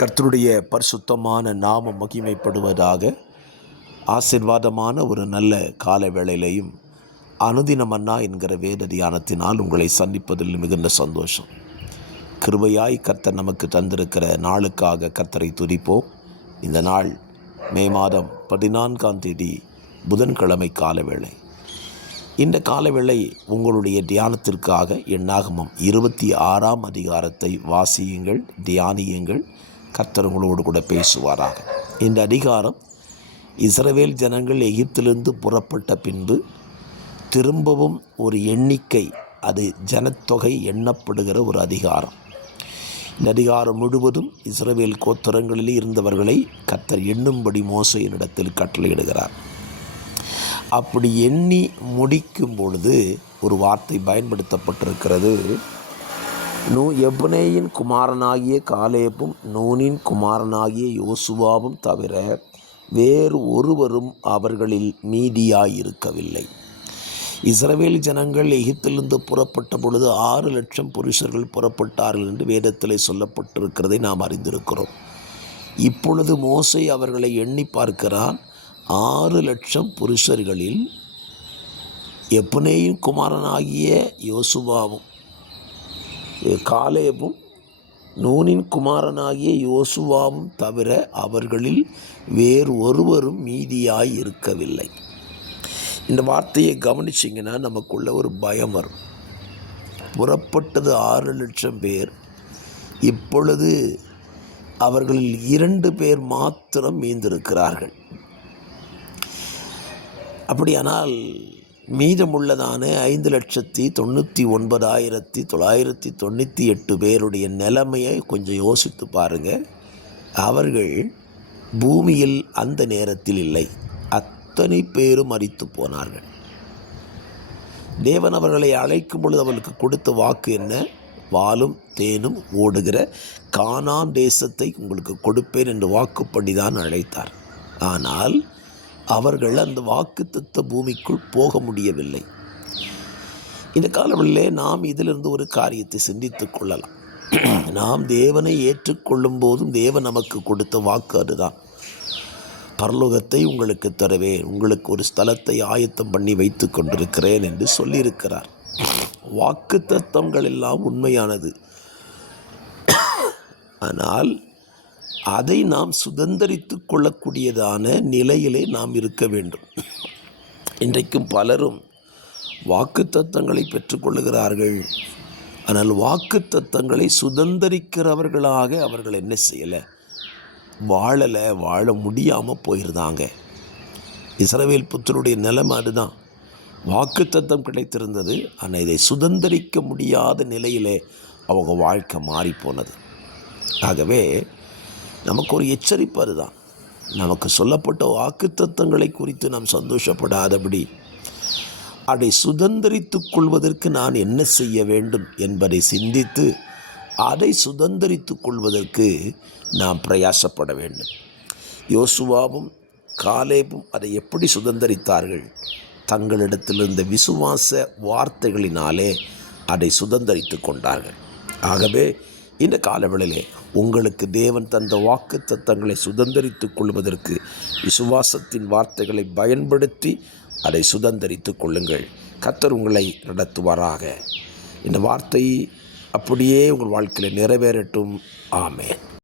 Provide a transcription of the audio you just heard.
கர்த்தருடைய பரிசுத்தமான நாமம் மகிமைப்படுவதாக. ஆசீர்வாதமான ஒரு நல்ல கால வேளையிலையும் அனுதின மன்னா என்கிற வேத தியானத்தினால் உங்களை சந்திப்பதில் மிகுந்த சந்தோஷம். கிருபையாய் கர்த்தர் நமக்கு தந்திருக்கிற நாளுக்காக கர்த்தரை துதிப்போம். இந்த நாள் மே மாதம் 14 புதன்கிழமை காலவேளை. இந்த காலவேளை உங்களுடைய தியானத்திற்காக எண்ணாகமம் 26 அதிகாரத்தை வாசியுங்கள், தியானியுங்கள். கர்த்தர் உங்களோடு கூட பேசுவாராக. இந்த அதிகாரம் இஸ்ரவேல் ஜனங்கள் எகிப்திலிருந்து புறப்பட்ட பின்பு திரும்பவும் ஒரு எண்ணிக்கை, அது ஜனத்தொகை எண்ணப்படுகிற ஒரு அதிகாரம். இந்த அதிகாரம் முழுவதும் இஸ்ரவேல் கோத்திரங்களில் இருந்தவர்களை கர்த்தர் எண்ணும்படி மோசேயினிடத்தில் கட்டளையிடுகிறார். அப்படி எண்ணி முடிக்கும் பொழுது ஒரு வார்த்தை பயன்படுத்தப்பட்டிருக்கிறது. எப்னேயின் குமாரனாகிய காலேபும் நூனின் குமாரனாகிய யோசுவாவும் தவிர வேறு ஒருவரும் அவர்களில் மீதியாயிருக்கவில்லை. இஸ்ரவேல் ஜனங்கள் எகிப்திலிருந்து புறப்பட்ட பொழுது 6 லட்சம் புருஷர்கள் புறப்பட்டார்கள் என்று வேதத்திலே சொல்லப்பட்டிருக்கிறதை நாம் அறிந்திருக்கிறோம். இப்பொழுது மோசே அவர்களை எண்ணி பார்க்கிறான். 6 லட்சம் புருஷர்களில் எப்னேயின் குமாரனாகிய யோசுவாவும் காலேபும் நூனின் குமாரனாகிய யோசுவாவும் தவிர அவர்களில் வேறு ஒருவரும் மீதியாய் இருக்கவில்லை. இந்த வார்த்தையை கவனிச்சிங்கன்னா நமக்குள்ள ஒரு பயம் வரும். புறப்பட்டது 6 லட்சம் பேர், இப்பொழுது அவர்களில் 2 பேர் மாத்திரம் மீந்திருக்கிறார்கள். அப்படியானால் மீதமுள்ளதான 5,99,998 பேருடைய நிலைமையை கொஞ்சம் யோசித்து பாருங்கள். அவர்கள் பூமியில் அந்த நேரத்தில் இல்லை. அத்தனை பேரும் மரித்து போனார்கள். தேவன் அவர்களை அழைக்கும் பொழுது அவர்களுக்கு கொடுத்த வாக்கு என்ன? வாலும் தேனும் ஓடுகிற கானான் தேசத்தை உங்களுக்கு கொடுப்பேன் என்று வாக்குப்படி தான் அழைத்தார். ஆனால் அவர்கள் அந்த வாக்குத்தத்த பூமிக்குள் போக முடியவில்லை. இந்த காலவெளியிலே நாம் இதிலிருந்து ஒரு காரியத்தை சிந்தித்து கொள்ளலாம். நாம் தேவனை ஏற்றுக்கொள்ளும் போதும் தேவன் நமக்கு கொடுத்த வாக்கு அதுதான். பரலோகத்தை உங்களுக்கு தருவேன், உங்களுக்கு ஒரு ஸ்தலத்தை ஆயத்தம் பண்ணி வைத்து கொண்டிருக்கிறேன் என்று சொல்லியிருக்கிறார். வாக்குத்தத்தங்கள் எல்லாம் உண்மையானது. ஆனால் அதை நாம் சுதந்திரித்து கொள்ளக்கூடியதான நிலையிலே நாம் இருக்க வேண்டும். இன்றைக்கும் பலரும் வாக்குத்தத்தங்களை பெற்றுக்கொள்ளுகிறார்கள். ஆனால் வாக்குத்தத்தங்களை சுதந்திரிக்கிறவர்களாக அவர்கள் என்ன செய்யலை? வாழ முடியாமல் போயிருந்தாங்க. இஸ்ரவேல் புத்தருடைய நிலைமை அதுதான். வாக்குத்தத்தம் கிடைத்திருந்தது, ஆனால் இதை சுதந்திரிக்க முடியாத நிலையிலே அவங்க வாழ்க்கை மாறிப்போனது. ஆகவே நமக்கு ஒரு எச்சரிப்பு அதுதான். நமக்கு சொல்லப்பட்ட வாக்குத்தத்தங்களை குறித்து நாம் சந்தோஷப்படாதபடி அதை சுதந்திரித்துக் கொள்வதற்கு நான் என்ன செய்ய வேண்டும் என்பதை சிந்தித்து அதை சுதந்திரித்துக் கொள்வதற்கு நாம் பிரயாசப்பட வேண்டும். யோசுவாவும் காலேபும் அதை எப்படி சுதந்திரித்தார்கள்? தங்களிடத்தில் இருந்த விசுவாச வார்த்தைகளினாலே அதை சுதந்திரித்து கொண்டார்கள். ஆகவே இந்த காலவெளியிலே உங்களுக்கு தேவன் தந்த வாக்கு தத்தங்களை சுதந்திரித்துக் கொள்வதற்கு விசுவாசத்தின் வார்த்தைகளை பயன்படுத்தி அதை சுதந்திரித்துக் கொள்ளுங்கள். கர்த்தர் உங்களை நடத்துவாராக. இந்த வார்த்தை அப்படியே உங்கள் வாழ்க்கையில் நிறைவேறட்டும். ஆமென்.